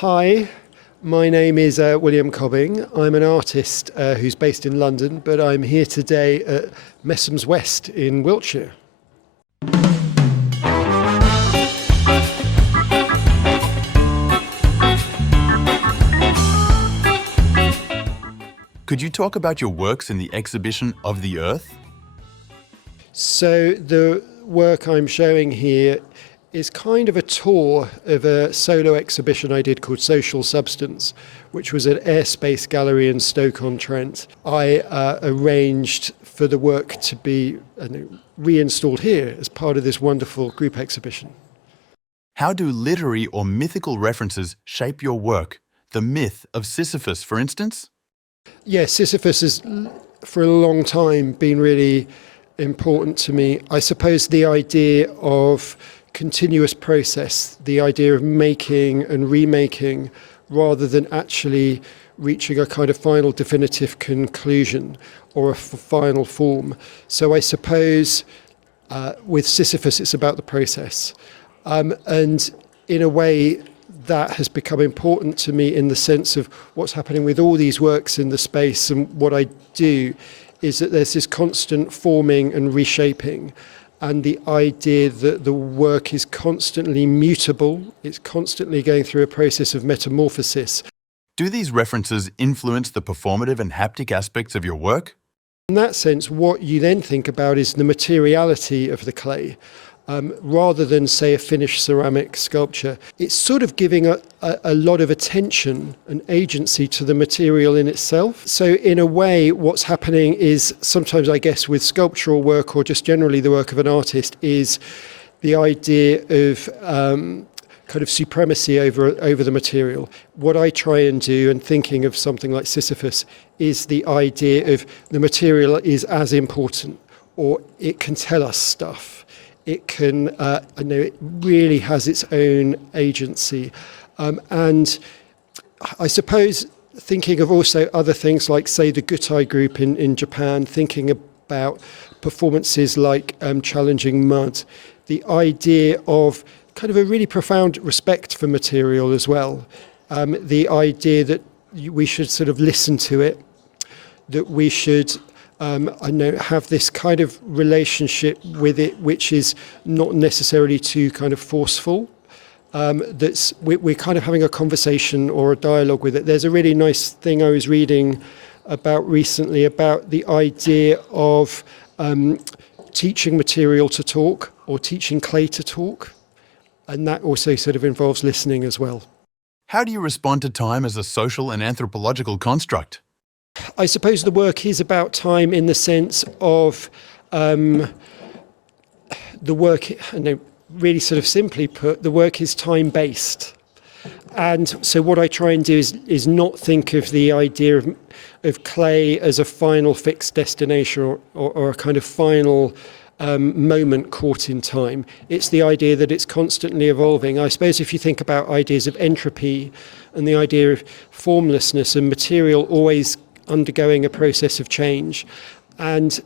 Hi, my name is William Cobbing. I'm an artist who's based in London, but I'm here today at Messums West in Wiltshire. Could you talk about your works in the exhibition Of the Earth? So the work I'm showing here is kind of a tour of a solo exhibition I did called Social Substance, which was at Airspace Gallery in Stoke-on-Trent. I arranged for the work to be reinstalled here as part of this wonderful group exhibition. How do literary or mythical references shape your work? The myth of Sisyphus, for instance? Yes, Sisyphus has for a long time been really important to me. I suppose the idea of continuous process, the idea of making and remaking rather than actually reaching a kind of final definitive conclusion or a final form. So I suppose with Sisyphus it's about the process. And in a way that has become important to me in the sense of what's happening with all these works in the space, and what I do is that there's this constant forming and reshaping, and the idea that the work is constantly mutable, it's constantly going through a process of metamorphosis. Do these references influence the performative and haptic aspects of your work? In that sense, what you then think about is the materiality of the clay. Rather than, say, a finished ceramic sculpture, it's sort of giving a lot of attention and agency to the material in itself. So in a way, what's happening is sometimes, I guess, with sculptural work or just generally the work of an artist, is the idea of kind of supremacy over the material. What I try and do, and thinking of something like Sisyphus, is the idea of the material is as important, or it can tell us stuff. It can, it really has its own agency. And I suppose thinking of also other things like, say, the Gutai group in Japan, thinking about performances like Challenging Mud, the idea of kind of a really profound respect for material as well. The idea that we should sort of listen to it, that we should have this kind of relationship with it, which is not necessarily too kind of forceful. We're kind of having a conversation or a dialogue with it. There's a really nice thing I was reading about recently about the idea of teaching material to talk, or teaching clay to talk. And that also sort of involves listening as well. How do you respond to time as a social and anthropological construct? I suppose the work is about time in the sense of the work, really sort of simply put, the work is time-based. And so what I try and do is not think of the idea of clay as a final fixed destination or a kind of final moment caught in time. It's the idea that it's constantly evolving. I suppose if you think about ideas of entropy and the idea of formlessness and material always undergoing a process of change, and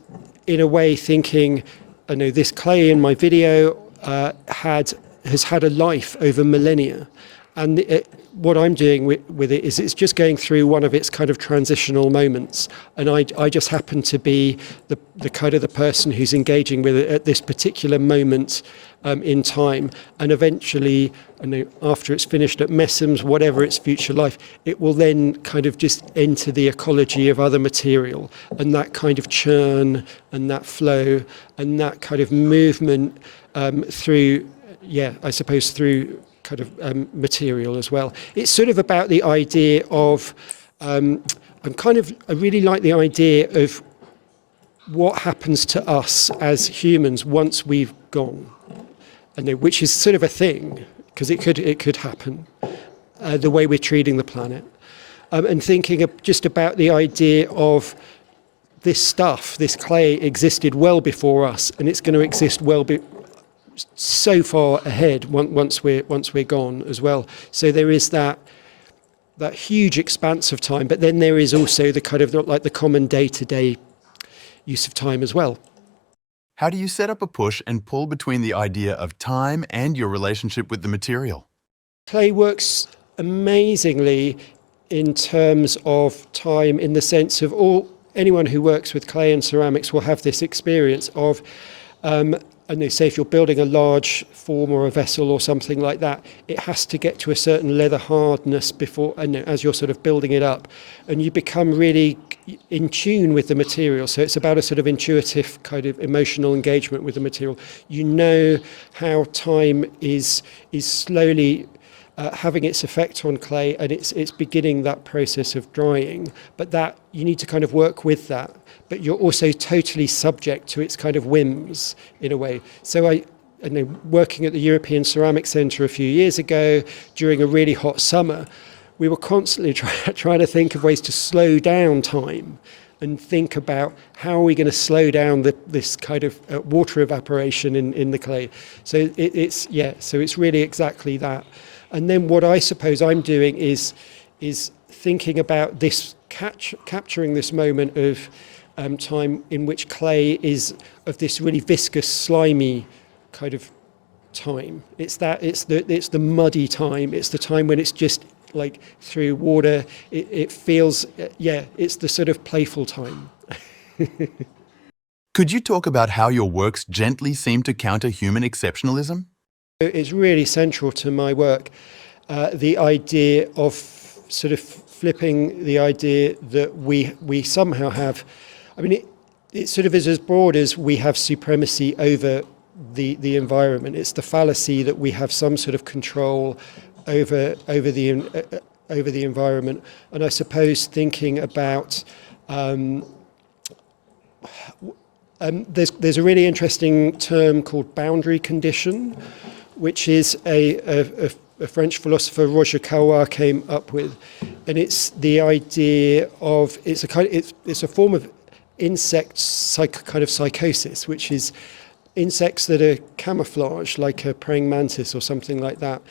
in a way thinking, this clay in my video has had a life over millennia, and what I'm doing with it is it's just going through one of its kind of transitional moments, and I just happen to be the kind of the person who's engaging with it at this particular moment in time, and eventually, after it's finished at Messums, whatever its future life, it will then kind of just enter the ecology of other material, and that kind of churn and that flow and that kind of movement through kind of material as well. It's sort of about the idea of, I really like the idea of what happens to us as humans once we've gone, which is sort of a thing, because it could happen, the way we're treating the planet. And thinking just about the idea of this stuff, this clay existed well before us, and it's going to exist so far ahead once we're gone as well. So there is that huge expanse of time, but then there is also the kind of like the common day-to-day use of time as well. How do you set up a push and pull between the idea of time and your relationship with the material? Clay works amazingly in terms of time, in the sense of anyone who works with clay and ceramics will have this experience of, I know, say if you're building a large form or a vessel or something like that, it has to get to a certain leather hardness before, I know, as you're sort of building it up, and you become really in tune with the material. So it's about a sort of intuitive kind of emotional engagement with the material. You know how time is slowly having its effect on clay, and it's beginning that process of drying, but that you need to kind of work with that, but you're also totally subject to its kind of whims in a way. So I know, working at the European Ceramic Centre a few years ago during a really hot summer, we were constantly trying to think of ways to slow down time and think about how are we going to slow down this kind of water evaporation in the clay. So it's really exactly that. And then what I suppose I'm doing is thinking about this, capturing this moment of time in which clay is of this really viscous, slimy kind of time. It's the muddy time. It's the time when it's just like through water. It feels, it's the sort of playful time. Could you talk about how your works gently seem to counter human exceptionalism? It's really central to my work, the idea of sort of flipping the idea that we somehow have, I mean, it sort of is as broad as we have supremacy over the environment. It's the fallacy that we have some sort of control over the environment. And I suppose thinking about there's a really interesting term called boundary condition, which is a French philosopher, Roger Caillois, came up with, and it's the idea of it's a form of insect kind of psychosis, which is insects that are camouflaged, like a praying mantis or something like that.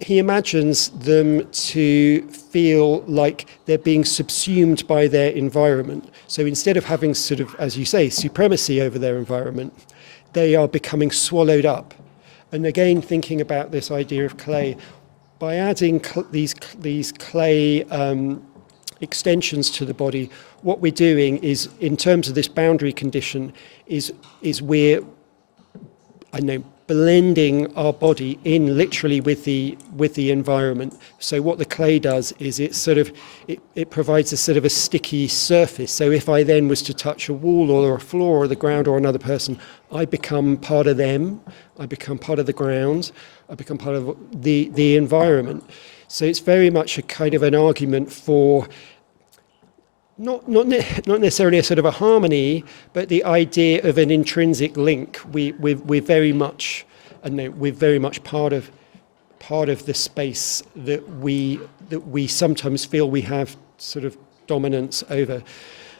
He imagines them to feel like they're being subsumed by their environment. So instead of having sort of, as you say, supremacy over their environment, they are becoming swallowed up. And again, thinking about this idea of clay, by adding these clay extensions to the body, what we're doing is, in terms of this boundary condition, is we're, I know, blending our body in literally with the environment. So what the clay does is it provides a sort of a sticky surface. So if I then was to touch a wall or a floor or the ground or another person, I become part of them, I become part of the ground, I become part of the environment. So it's very much a kind of an argument for not necessarily a sort of a harmony, but the idea of an intrinsic link. We're very much, I know, we're very much part of the space that we sometimes feel we have sort of dominance over.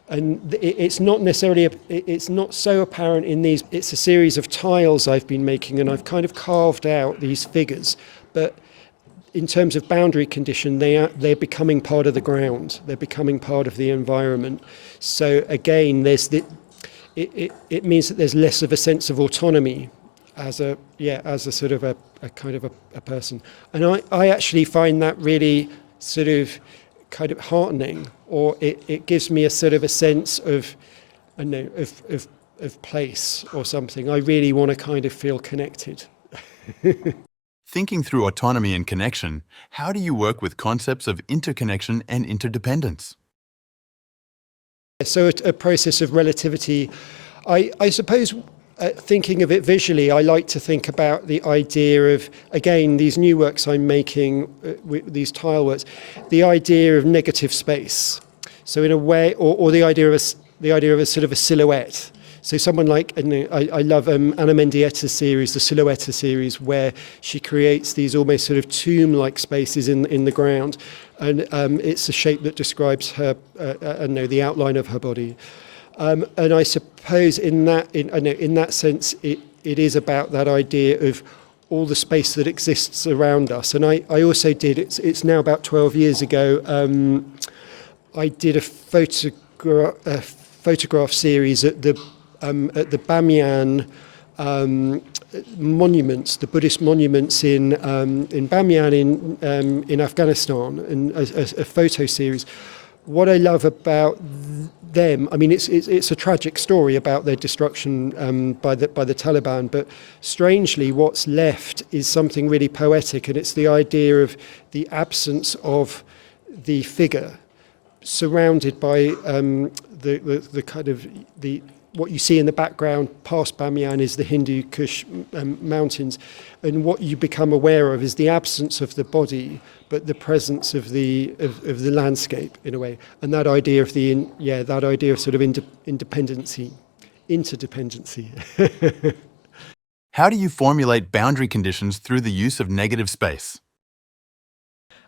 And it's not necessarily, it's not so apparent in these, it's a series of tiles I've been making, and I've kind of carved out these figures, but in terms of boundary condition, they're becoming part of the ground. They're becoming part of the environment. So again, it means that there's less of a sense of autonomy as a sort of a kind of a person. And I actually find that really sort of kind of heartening, or it gives me a sort of a sense of, I know, of place or something. I really want to kind of feel connected. Thinking through autonomy and connection, how do you work with concepts of interconnection and interdependence? So a process of relativity, I suppose, thinking of it visually, I like to think about the idea of, again, these new works I'm making, these tile works, the idea of negative space. So in a way, or the idea of a sort of a silhouette. So someone like, I love Anna Mendietta's series, the Silhouetta series, where she creates these almost sort of tomb-like spaces in the ground, and it's a shape that describes her, the outline of her body. And I suppose in that sense, it is about that idea of all the space that exists around us. And I also did, it's now about 12 years ago, I did a photograph series at the Bamiyan monuments, the Buddhist monuments in Bamyan in Afghanistan, and a photo series. What I love about them, I mean, it's a tragic story about their destruction by the Taliban, but strangely, what's left is something really poetic, and it's the idea of the absence of the figure, surrounded by the kind of the what you see in the background past Bamyan is the Hindu Kush mountains, and what you become aware of is the absence of the body, but the presence of the landscape in a way, and that idea of that idea of sort of interdependency. How do you formulate boundary conditions through the use of negative space?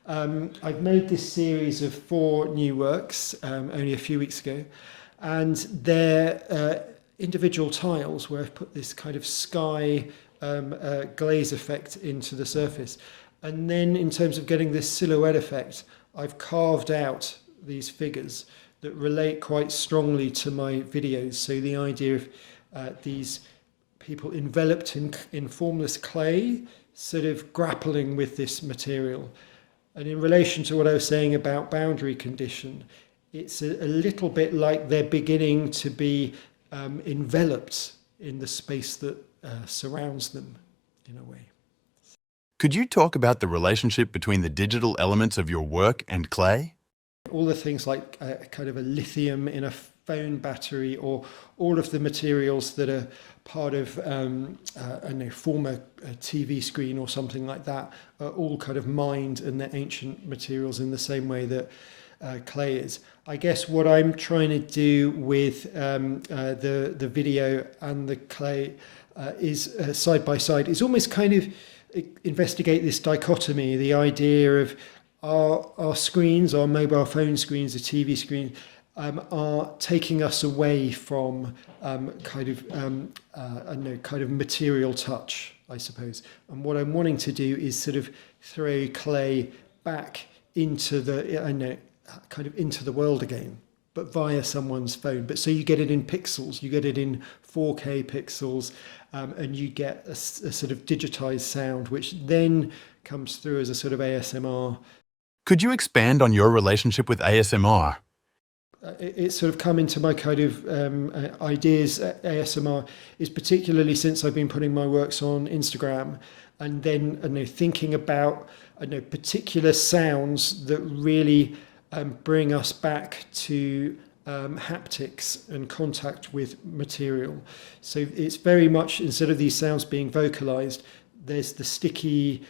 I've made this series of 4 new works only a few weeks ago, and they're individual tiles where I've put this kind of sky glaze effect into the surface. And then in terms of getting this silhouette effect, I've carved out these figures that relate quite strongly to my videos. So the idea of these people enveloped in formless clay, sort of grappling with this material. And in relation to what I was saying about boundary condition, it's a little bit like they're beginning to be enveloped in the space that surrounds them in a way. Could you talk about the relationship between the digital elements of your work and clay? All the things like kind of a lithium in a phone battery, or all of the materials that are part of former TV screen or something like that, are all kind of mined, and they're ancient materials in the same way that clay is. I guess what I'm trying to do with the video and the clay is side by side, is almost kind of investigate this dichotomy, the idea of our screens, our mobile phone screens, the TV screen, are taking us away from kind of material touch, I suppose. And what I'm wanting to do is sort of throw clay back into into the world again, but via someone's phone. But so you get it in pixels, you get it in 4K pixels, and you get a sort of digitized sound, which then comes through as a sort of ASMR. Could you expand on your relationship with ASMR? It's sort of come into my kind of ideas. ASMR is particularly since I've been putting my works on Instagram, and then thinking about particular sounds that really bring us back to haptics and contact with material. So it's very much, instead of these sounds being vocalized, there's the sticky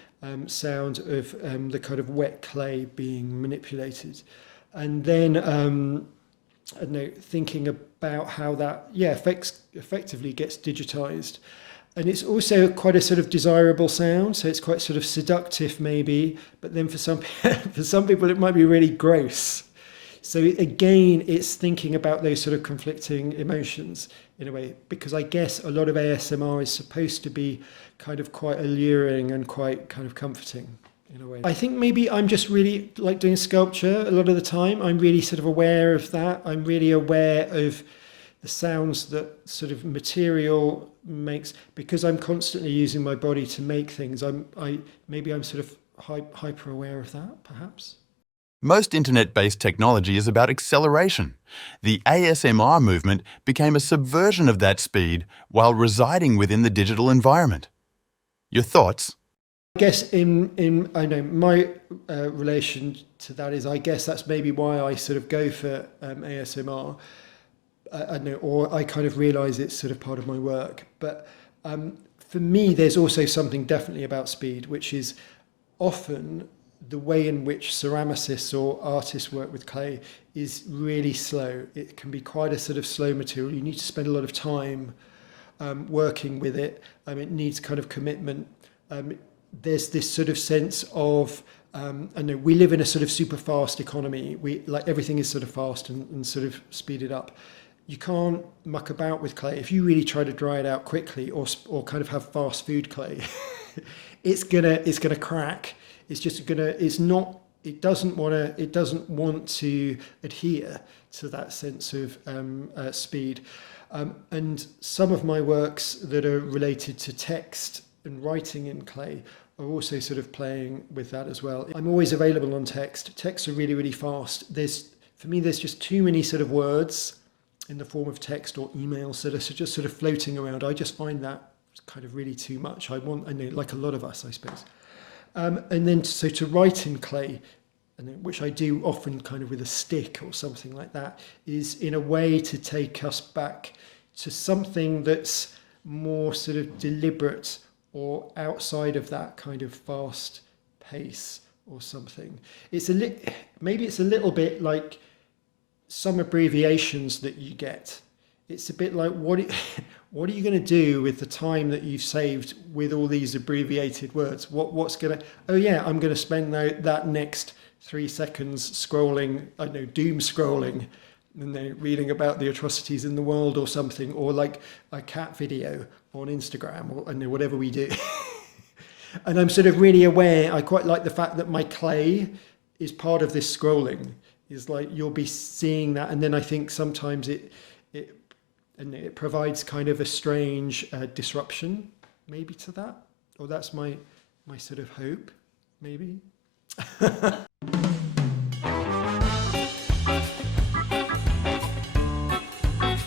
sound of the kind of wet clay being manipulated. And then thinking about how that effectively gets digitized. And it's also quite a sort of desirable sound, so it's quite sort of seductive maybe, but then for some people it might be really gross. So again, it's thinking about those sort of conflicting emotions in a way, because I guess a lot of ASMR is supposed to be kind of quite alluring and quite kind of comforting in a way. I think maybe I'm just really like doing sculpture a lot of the time. I'm really sort of aware of that. I'm really aware of the sounds that sort of material makes, because I'm constantly using my body to make things. Maybe I'm sort of hyper aware of that, perhaps. Most internet-based technology is about acceleration. The ASMR movement became a subversion of that speed while residing within the digital environment. Your thoughts? I guess in my relation to that is, I guess that's maybe why I sort of go for ASMR. Or I kind of realise it's sort of part of my work. But for me, there's also something definitely about speed, which is often the way in which ceramicists or artists work with clay is really slow. It can be quite a sort of slow material. You need to spend a lot of time working with it. It needs kind of commitment. There's this sort of sense of, we live in a sort of super fast economy. Everything is sort of fast and sort of speeded up. You can't muck about with clay. If you really try to dry it out quickly or kind of have fast food clay, it's gonna crack. It's just gonna. It doesn't want to adhere to that sense of speed. And some of my works that are related to text and writing in clay are also sort of playing with that as well. I'm always available on text. Texts are really, really fast. For me, there's just too many sort of words in the form of text or emails that are just sort of floating around. I just find that kind of really too much. I know, like a lot of us, I suppose. And then, so to write in clay, which I do often kind of with a stick or something like that, is in a way to take us back to something that's more sort of deliberate or outside of that kind of fast pace or something. Maybe it's a little bit like some abbreviations that you get. It's a bit like, what are you going to do with the time that you've saved with all these abbreviated words? What's going to, oh yeah, I'm going to spend that next 3 seconds scrolling, I don't know, doom scrolling, and then reading about the atrocities in the world or something, or like a cat video on Instagram, or I don't know, whatever we do. And I'm sort of really aware, I quite like the fact that my clay is part of this scrolling. Is like you'll be seeing that, and then I think sometimes it provides kind of a strange disruption, maybe, to that, or that's my sort of hope, maybe.